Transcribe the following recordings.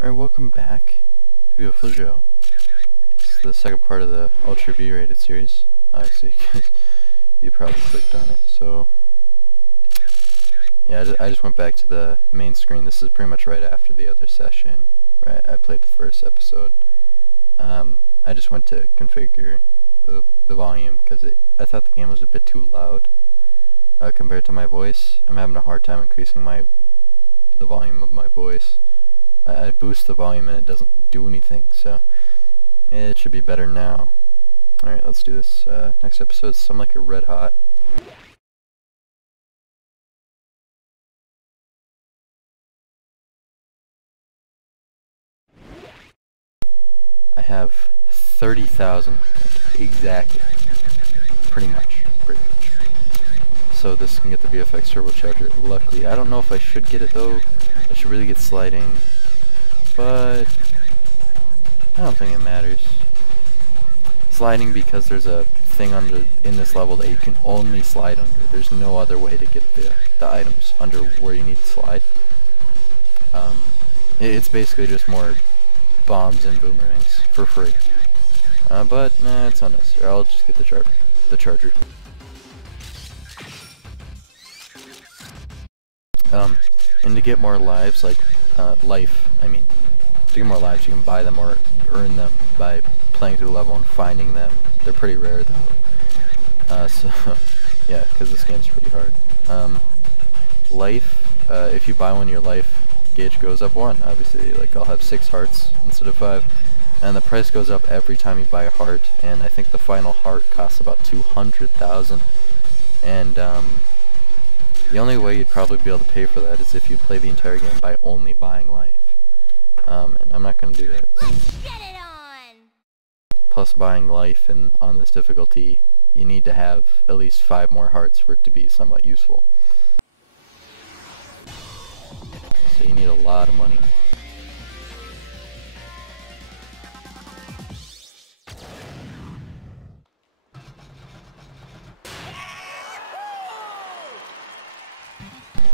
Alright, welcome back to Viewtiful Joe. This is the second part of the Ultra V-rated series, obviously, because you probably clicked on it. So, yeah, I just went back to the main screen. This is pretty much right after the other session, right? I played the first episode. I just went to configure the volume because I thought the game was a bit too loud compared to my voice. I'm having a hard time increasing the volume of my voice. I boost the volume and it doesn't do anything, so it should be better now. Alright, let's do this. Next episode is something like a red hot. I have 30,000, like, exactly. Pretty much. So this can get the VFX turbocharger. Luckily, I don't know if I should get it though. I should really get sliding. But I don't think it matters. Sliding because there's a thing in this level that you can only slide under. There's no other way to get the items under where you need to slide. It's basically just more bombs and boomerangs for free. But it's unnecessary. I'll just get the charger. And to get more lives, like to get more lives, you can buy them or earn them by playing through the level and finding them. They're pretty rare though. So yeah, because this game's pretty hard. Life, if you buy one, your life gauge goes up 1. Obviously, like I'll have 6 hearts instead of 5, and the price goes up every time you buy a heart. And I think the final heart costs about 200,000. And the only way you'd probably be able to pay for that is if you play the entire game by only buying life. And I'm not going to do that. Let's get it on! Plus, buying life and on this difficulty, you need to have at least 5 more hearts for it to be somewhat useful. So you need a lot of money.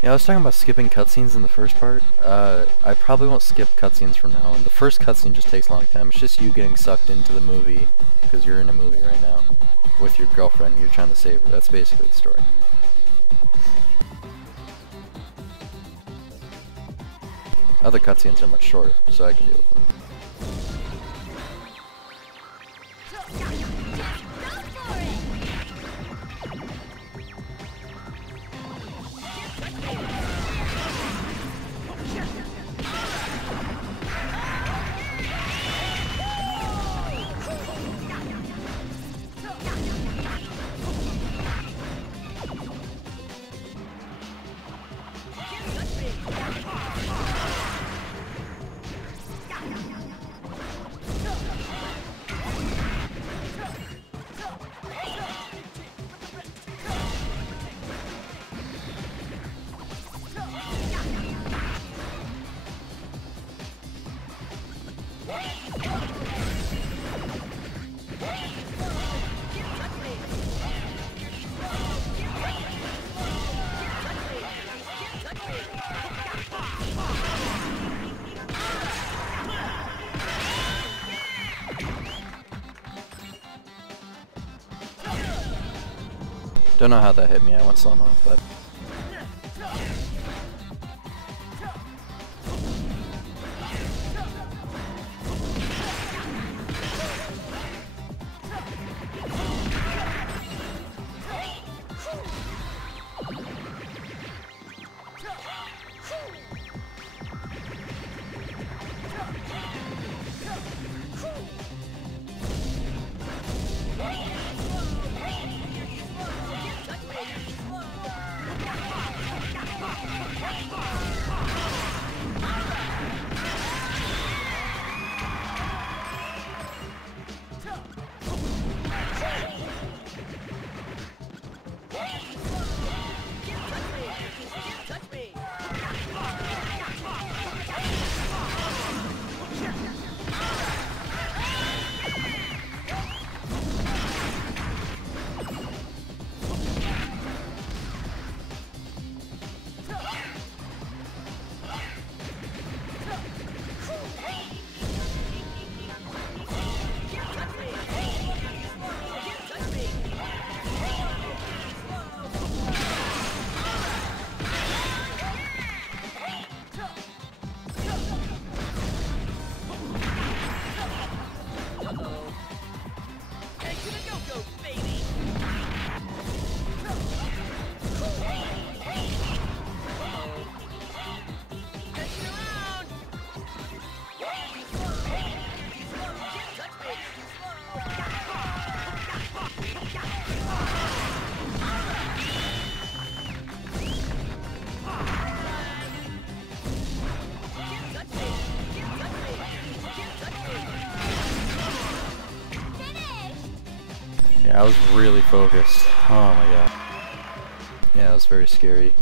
Yeah, I was talking about skipping cutscenes in the first part. I probably won't skip cutscenes from now on. The first cutscene just takes a long time. It's just you getting sucked into the movie, because you're in a movie right now, with your girlfriend. You're trying to save her. That's basically the story. Other cutscenes are much shorter, so I can deal with them. Don't know how that hit me. I went slow-mo, but Yeah, I was really focused. Oh my god. Yeah, it was very scary.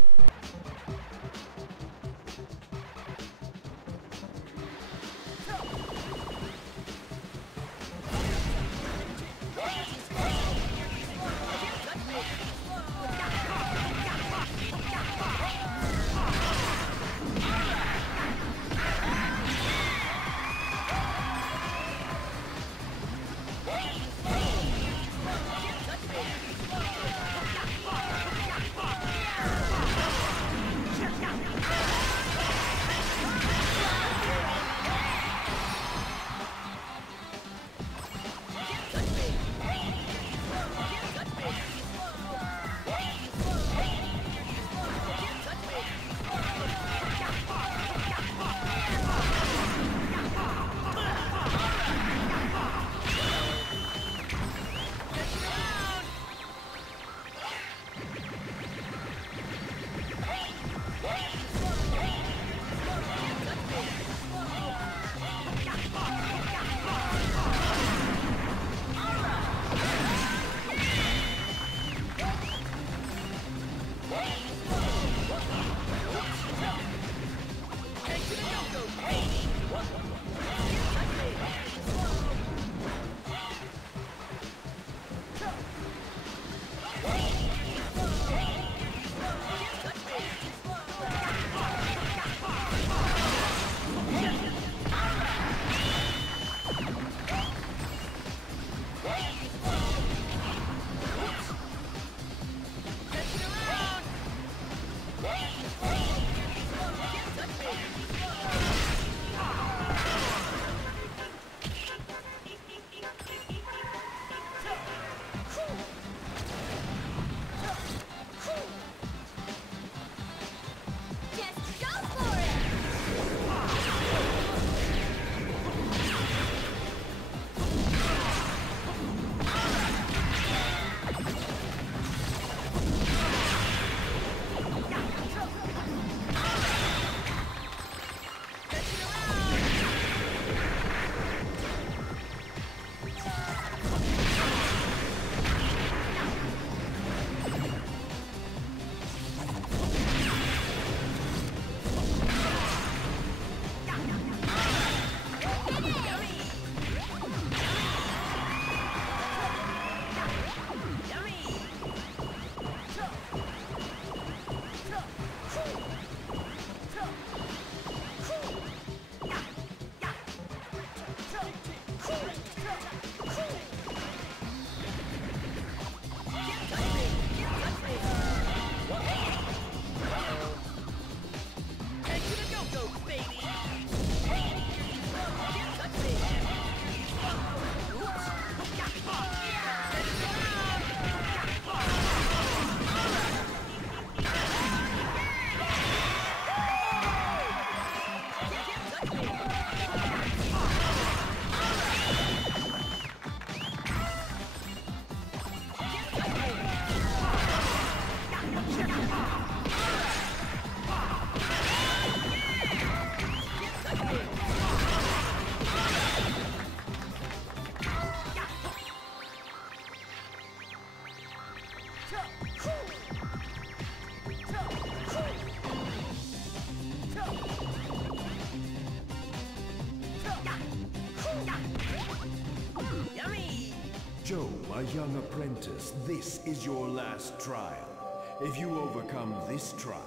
Joe, my young apprentice, this is your last trial. If you overcome this trial,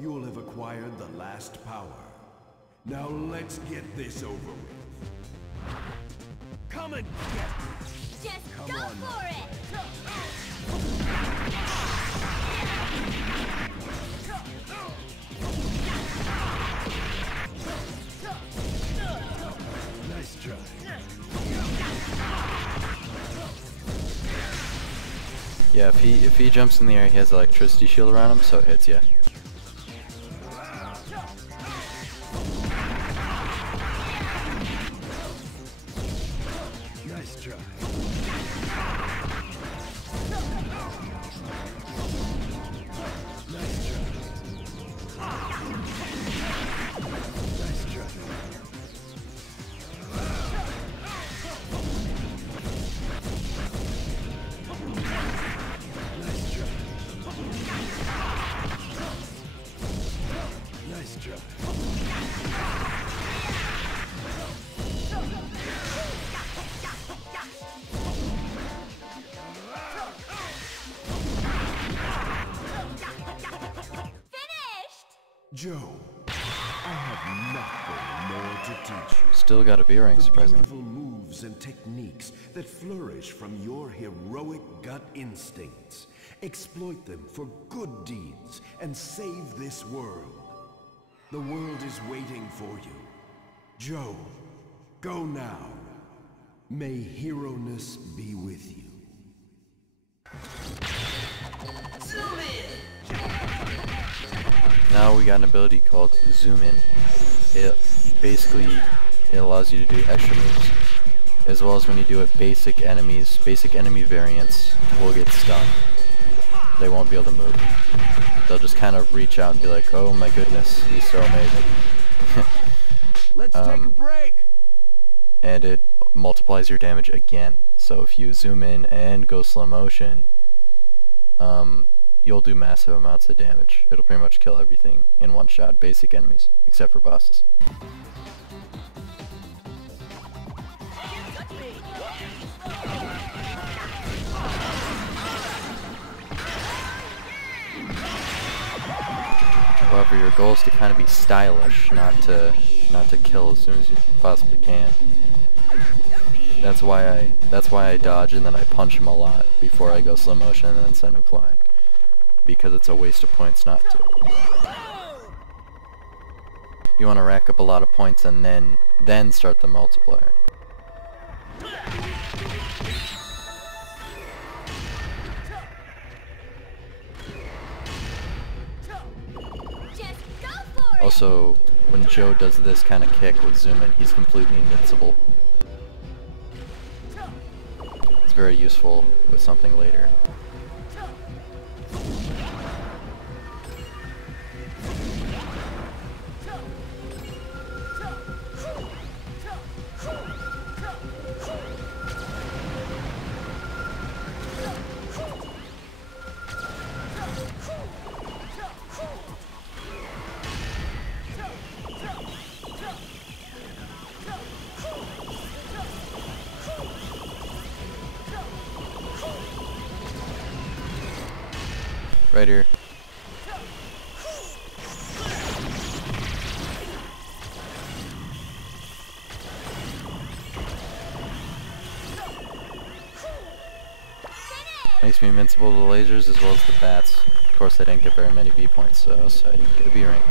you'll have acquired the last power. Now let's get this over with. Come and get it! Just Come go on. for it! Nice try. Yeah, if he jumps in the air, he has electricity shield around him, so it hits you. Nice try. Nice try. Nice try. Joe, I have nothing more to teach you. Still got a B rank, The surprisingly. beautiful moves and techniques that flourish from your heroic gut instincts. Exploit them for good deeds and save this world. The world is waiting for you. Joe, go now. May hero-ness be with you. Now we got an ability called Zoom In. It basically allows you to do extra moves, as well as when you do it, basic enemy variants will get stunned. They won't be able to move. They'll just kind of reach out and be like, "Oh my goodness, he's so amazing." Let's take a break. And it multiplies your damage again. So if you zoom in and go slow motion, you'll do massive amounts of damage. It'll pretty much kill everything in one shot, basic enemies, except for bosses. However, your goal is to kind of be stylish, not to kill as soon as you possibly can. That's why I dodge and then I punch him a lot before I go slow motion and then send him flying. Because it's a waste of points not to. You want to rack up a lot of points and then start the multiplier. Also, when Joe does this kind of kick with zoom in, he's completely invincible. It's very useful with something later. Right here. Makes me invincible to the lasers as well as the bats. Of course, I didn't get very many B points, so I didn't get a B rank.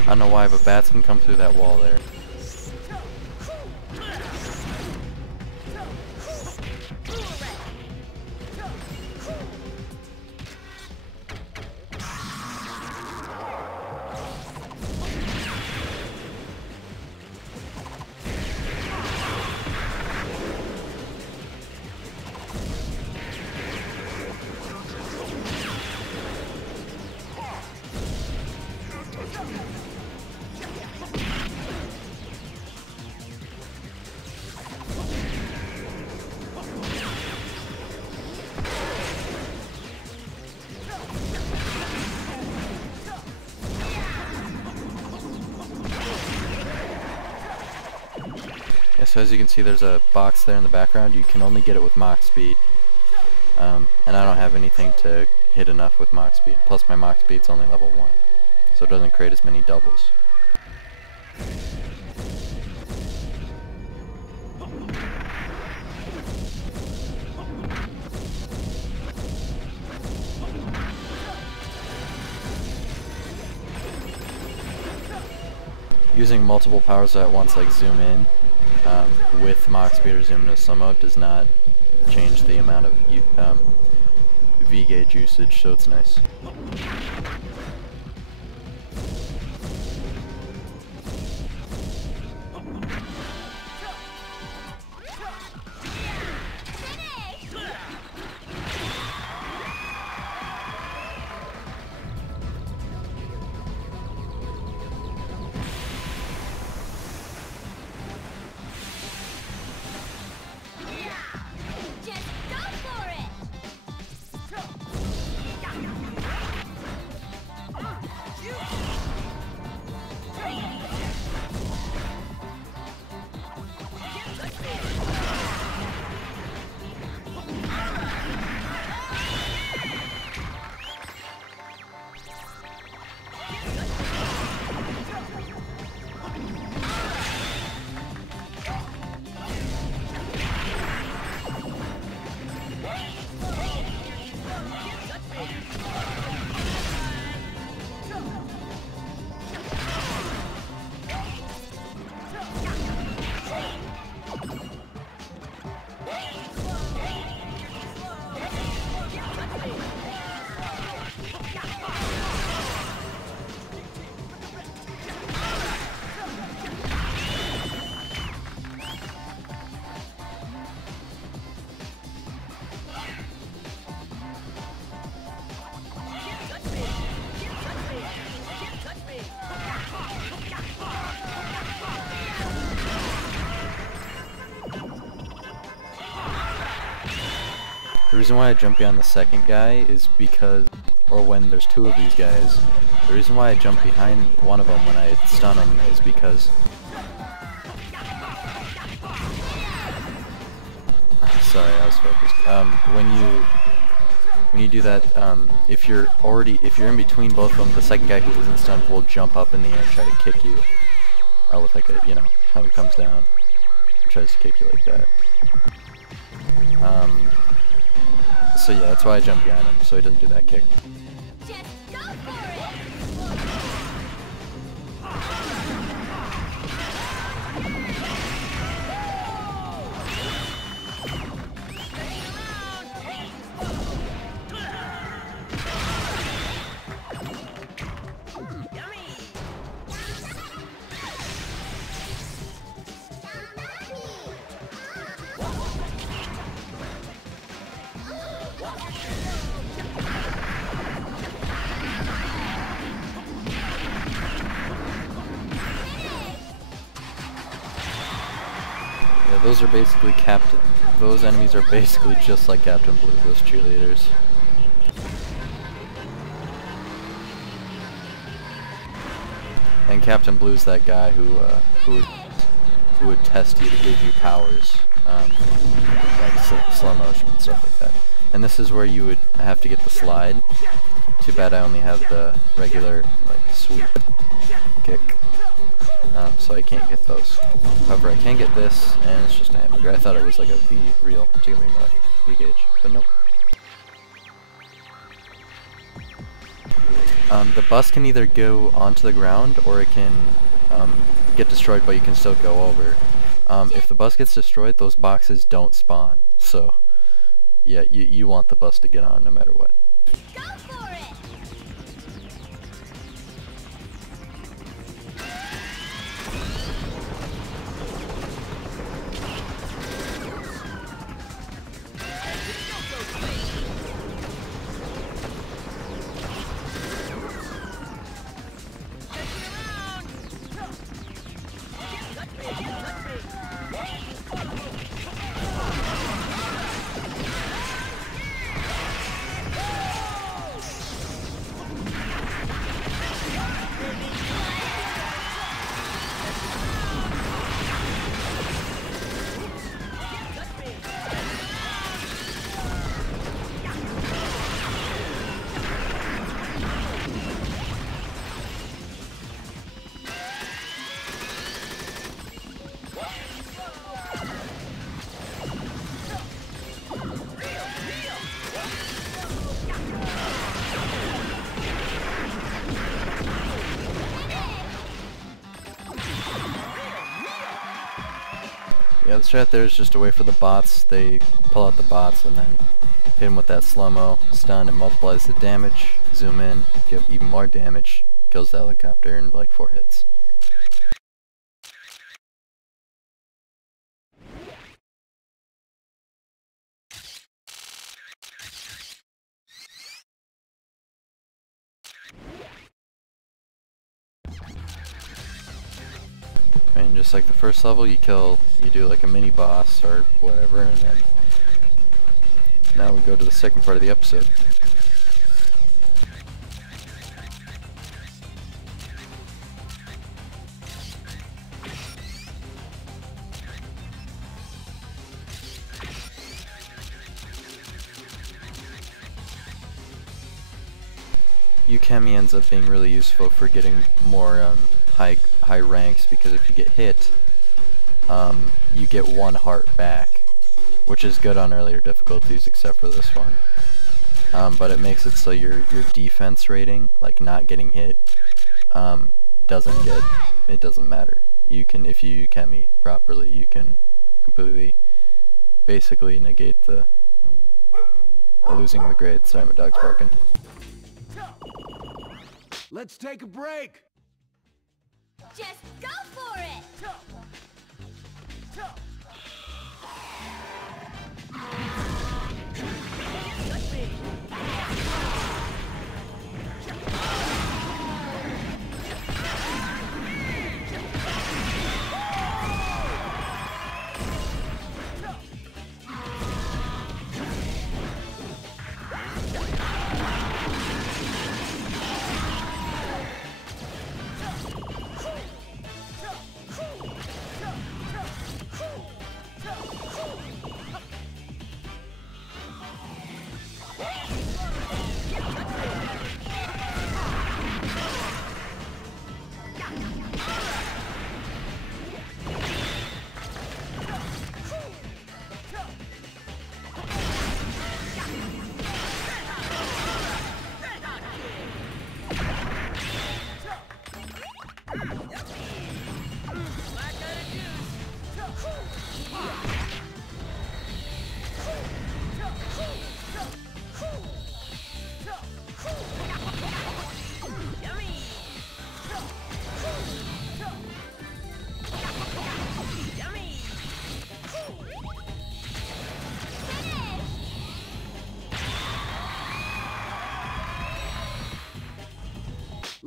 I don't know why, but bats can come through that wall there. Yeah, so as you can see, there's a box there in the background. You can only get it with Mach speed. And I don't have anything to hit enough with Mach speed. Plus my Mach speed's only level 1. So it doesn't create as many doubles. Using multiple powers at once, like zoom in, with Mach speed or zoom in with slow mo, does not change the amount of V gauge usage, so it's nice. reason why I jump behind the second guy is because, or when there's two of these guys, the reason why I jump behind one of them when I stun him is because... Sorry, I was focused. When you do that, if you're in between both of them, the second guy who isn't stunned will jump up in the air and try to kick you. With like a, you know, how he comes down and tries to kick you like that. So yeah, that's why I jump behind him, so he doesn't do that kick. Just go for it! Yeah, those are basically those enemies are basically just like Captain Blue, those cheerleaders. And Captain Blue's that guy who would test you to give you powers, like slow motion and stuff like that. And this is where you would have to get the slide. Too bad I only have the regular like sweep kick, so I can't get those. However, I can get this, and it's just a hamburger. I thought it was like a V reel to give me more V gauge, but nope. The bus can either go onto the ground or it can get destroyed, but you can still go over. If the bus gets destroyed, those boxes don't spawn. So, yeah, you want the bus to get on no matter what. Go for it! Yeah, the strat there is just a way for the bots. They pull out the bots and then hit them with that slow-mo stun. It multiplies the damage, zoom in, give even more damage, kills the helicopter in like 4 hits. And just like the first level, you do like a mini boss or whatever, and then now we go to the second part of the episode. Ukemi ends up being really useful for getting more high ranks, because if you get hit, you get 1 heart back, which is good on earlier difficulties except for this one. But it makes it so your defense rating, like not getting hit, it doesn't matter. You can, if you Ukemi properly, you can completely, basically negate the losing the grade. Sorry, my dog's barking. Let's take a break! Just go for it!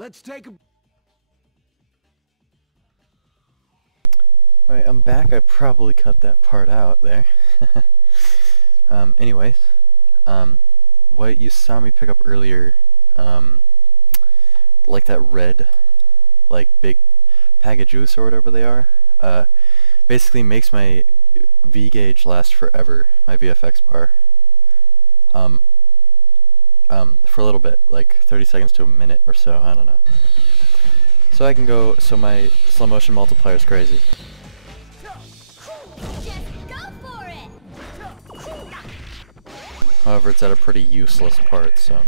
Let's take a... Alright, I'm back. I probably cut that part out there. Anyways, what you saw me pick up earlier, like that red, like big pack of juice or whatever they are, basically makes my V gauge last forever, my VFX bar. For a little bit, like 30 seconds to a minute or so, I don't know. So I can go, so my slow motion multiplier is crazy. Just go for it! However, it's at a pretty useless part, so.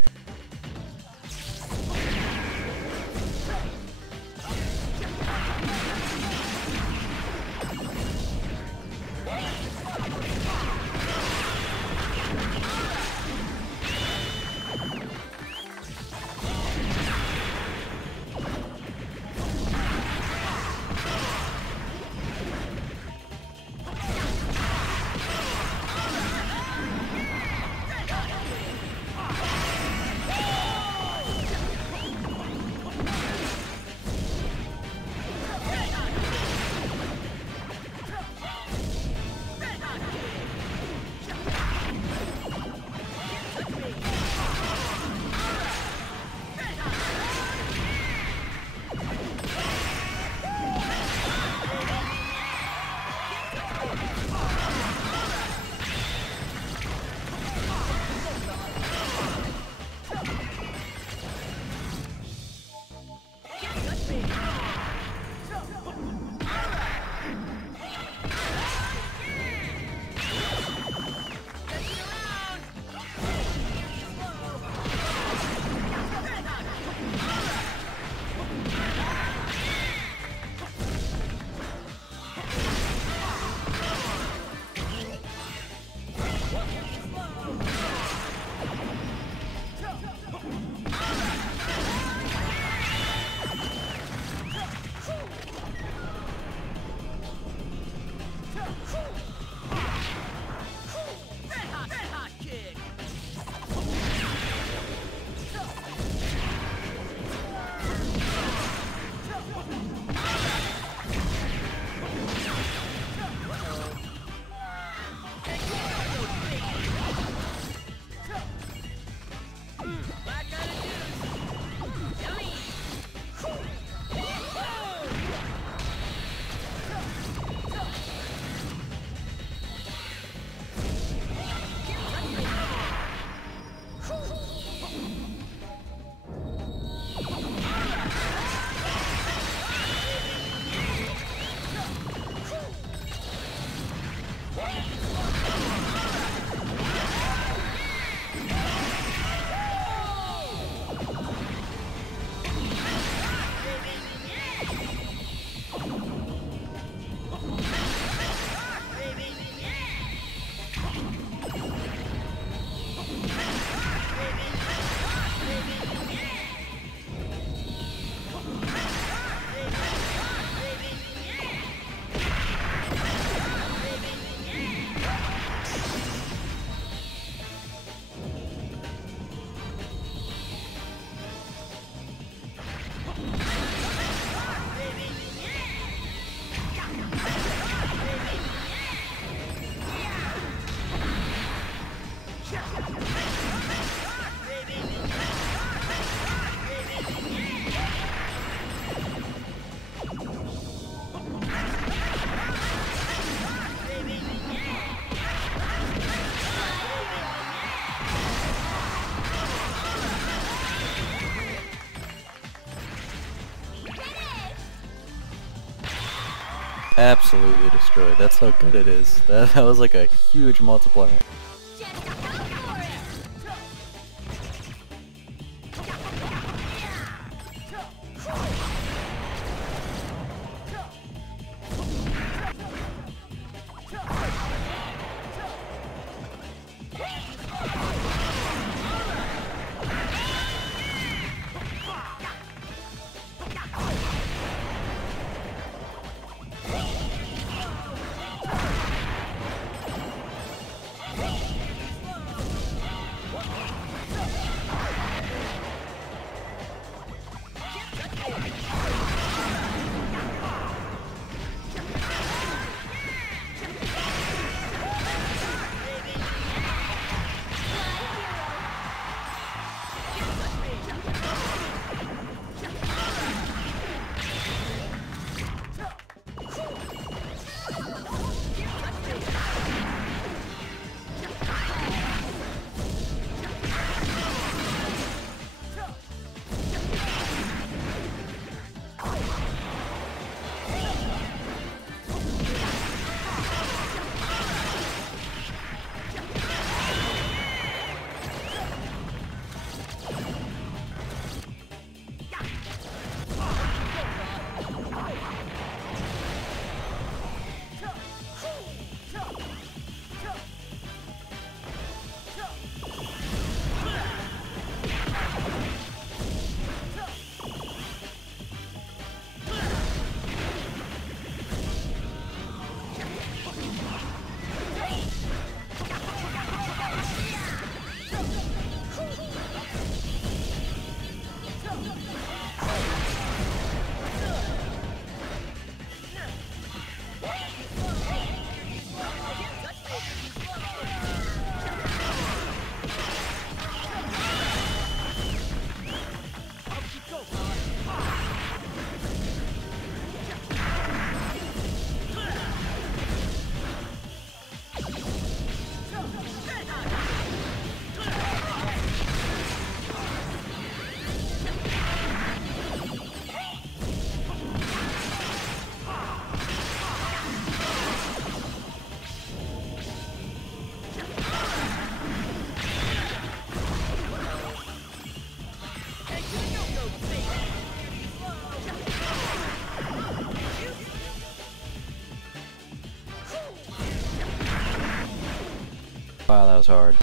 Absolutely destroyed. That's how good it is. That was like a huge multiplier. Just go for it! Wow, that was hard.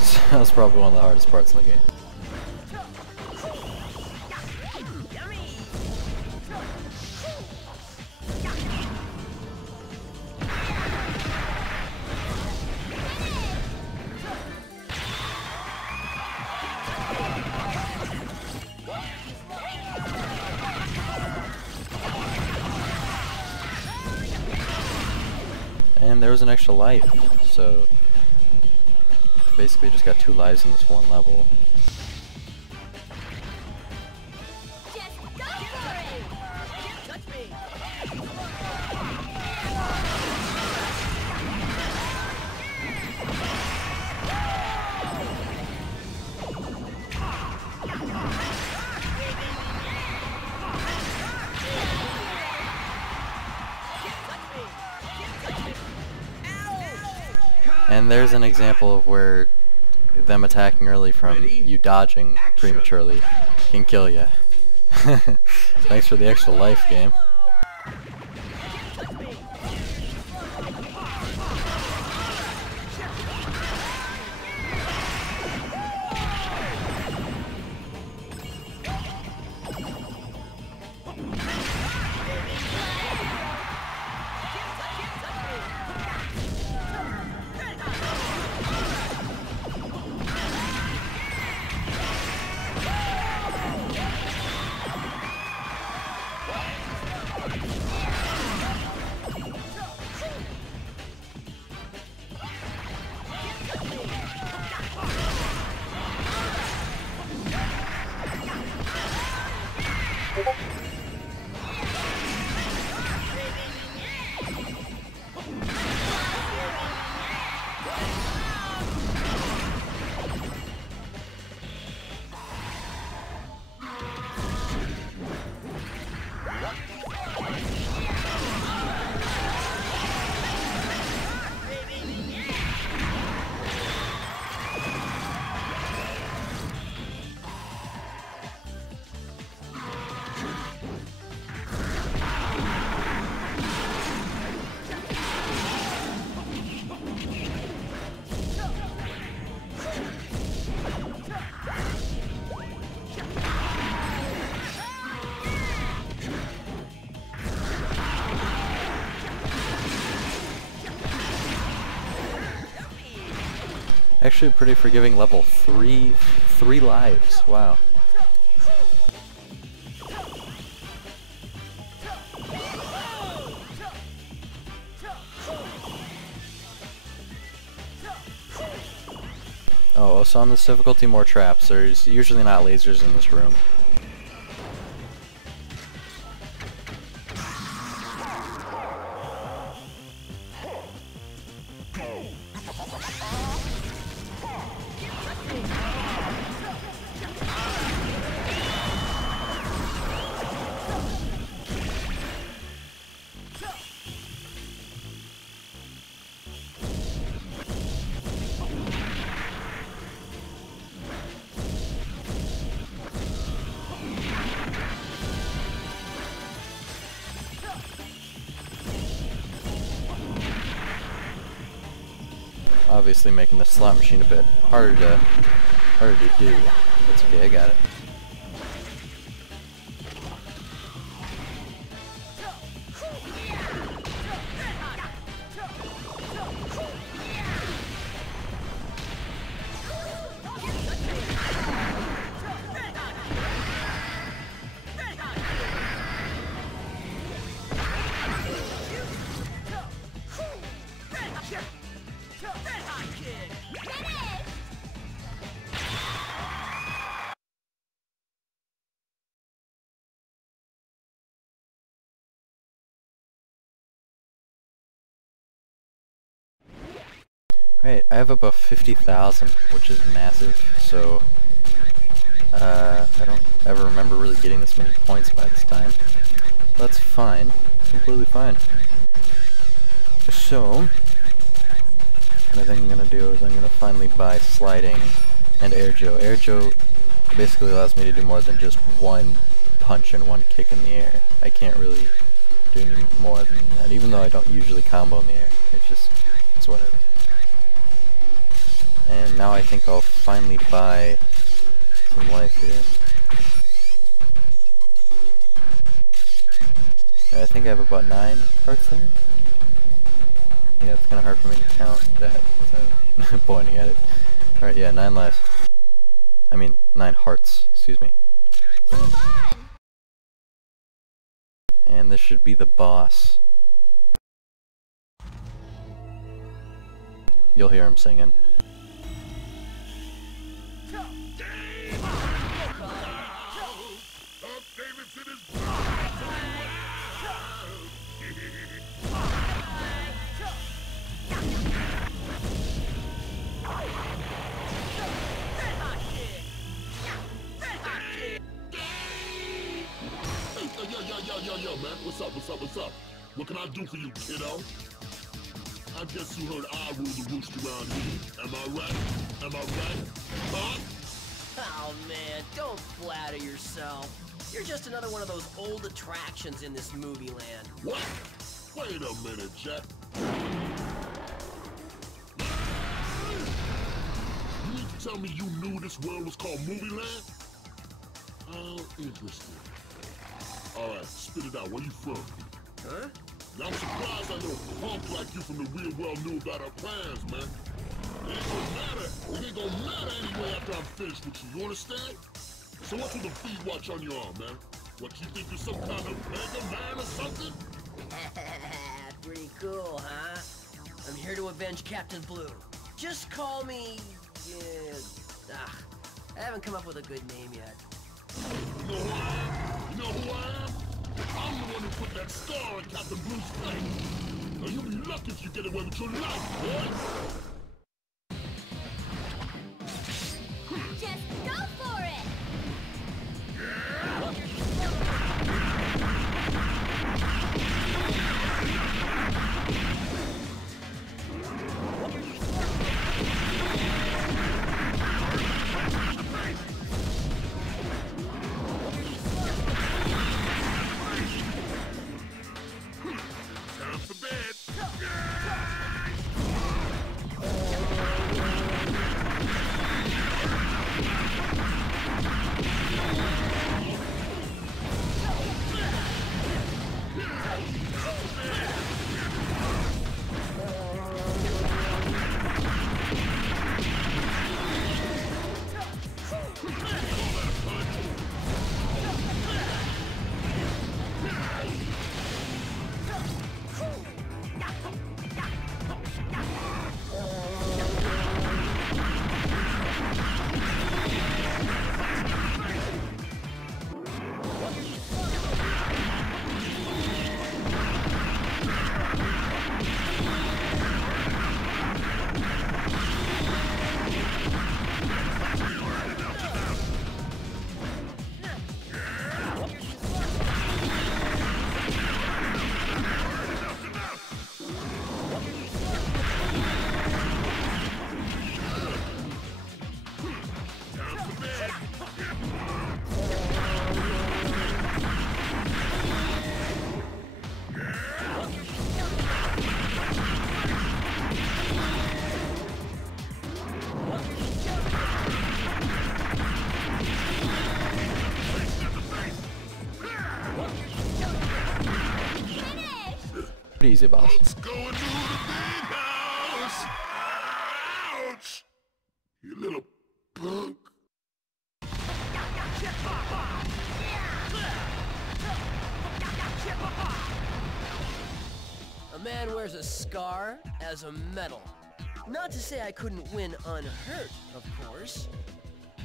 See, that was probably one of the hardest parts in the game. And there was an extra life, so basically just got 2 lives in this one level. Just go for it! Touch me! And there's an example of where them attacking early from you dodging prematurely can kill you. Thanks for the extra life, game. Actually a pretty forgiving level. Three lives. Wow. Oh, so on this difficulty, more traps. There's usually not lasers in this room. Obviously making the slot machine a bit harder to do. That's okay, I got it. Right, I have about 50,000, which is massive, so I don't ever remember really getting this many points by this time. That's fine. Completely fine. So, what I think I'm going to do is I'm going to finally buy Sliding and Air Joe. Air Joe basically allows me to do more than just one punch and one kick in the air. I can't really do any more than that, even though I don't usually combo in the air. It's whatever. And now I think I'll finally buy some life here. I think I have about 9 hearts there. Yeah, it's kind of hard for me to count that without pointing at it. Alright, yeah, 9 lives. I mean, 9 hearts, excuse me. Move on! And this should be the boss. You'll hear him singing. Yo, man, what's up? What can I do for you, kiddo? I guess you heard I rule the roost around here. Am I right? Huh? Oh man, don't flatter yourself. You're just another one of those old attractions in this movie land. What? Wait a minute, Jack. You mean to tell me you knew this world was called Movie Land? Oh, interesting. Alright, spit it out. Where you from? Huh? I'm surprised a little punk like you from the real world knew about our plans, man. It ain't gonna matter anyway after I'm finished with you, you understand? So what's with the feed watch on your arm, man? What, you think you're some kind of mega man or something? Pretty cool, huh? I'm here to avenge Captain Blue. Just call me... I haven't come up with a good name yet. You know who I am? You know who I am? I'm the one who put that star on Captain Blue's face. Now you'll be lucky if you get away with your life, boy. Just go for it! Time for bed. Pretty easy boss. Let's go into the big house. Ouch! You little punk. A man wears a scar as a medal. Not to say I couldn't win unhurt, of course.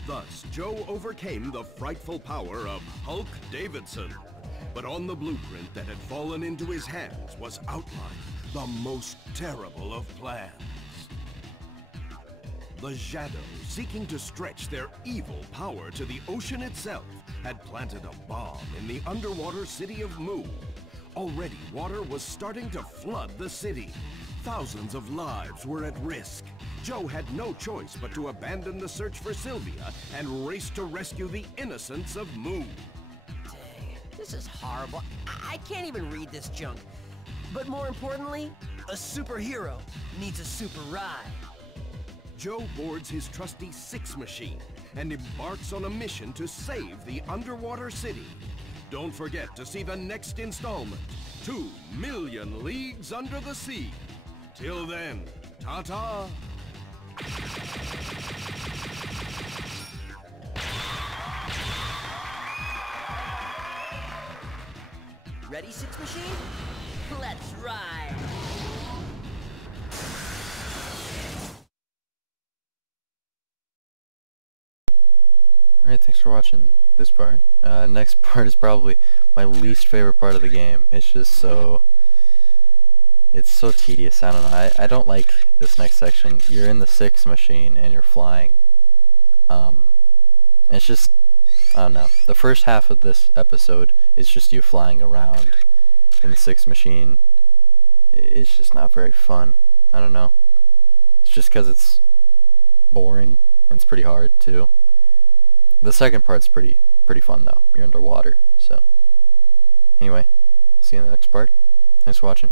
Thus, Joe overcame the frightful power of Hulk Davidson. But on the blueprint that had fallen into his hands was outlined the most terrible of plans. The Shadow, seeking to stretch their evil power to the ocean itself, had planted a bomb in the underwater city of Mu. Already, water was starting to flood the city. Thousands of lives were at risk. Joe had no choice but to abandon the search for Sylvia and race to rescue the innocents of Mu. Dang, this is horrible. I can't even read this junk. But more importantly, a superhero needs a super ride. Joe boards his trusty Six machine and embarks on a mission to save the underwater city. Don't forget to see the next installment, 2 Million Leagues Under the Sea. Till then, ta-ta! Ready, Six Machine? Let's ride! Alright, thanks for watching this part. Next part is probably my least favorite part of the game. It's just so... It's so tedious. I don't know. I don't like this next section. You're in the Six machine and you're flying. It's just... I don't know. The first half of this episode is just you flying around in the Six machine. It's just not very fun. I don't know. It's just because it's boring and it's pretty hard too. The second part's pretty fun though. You're underwater, so anyway, see you in the next part. Thanks for watching.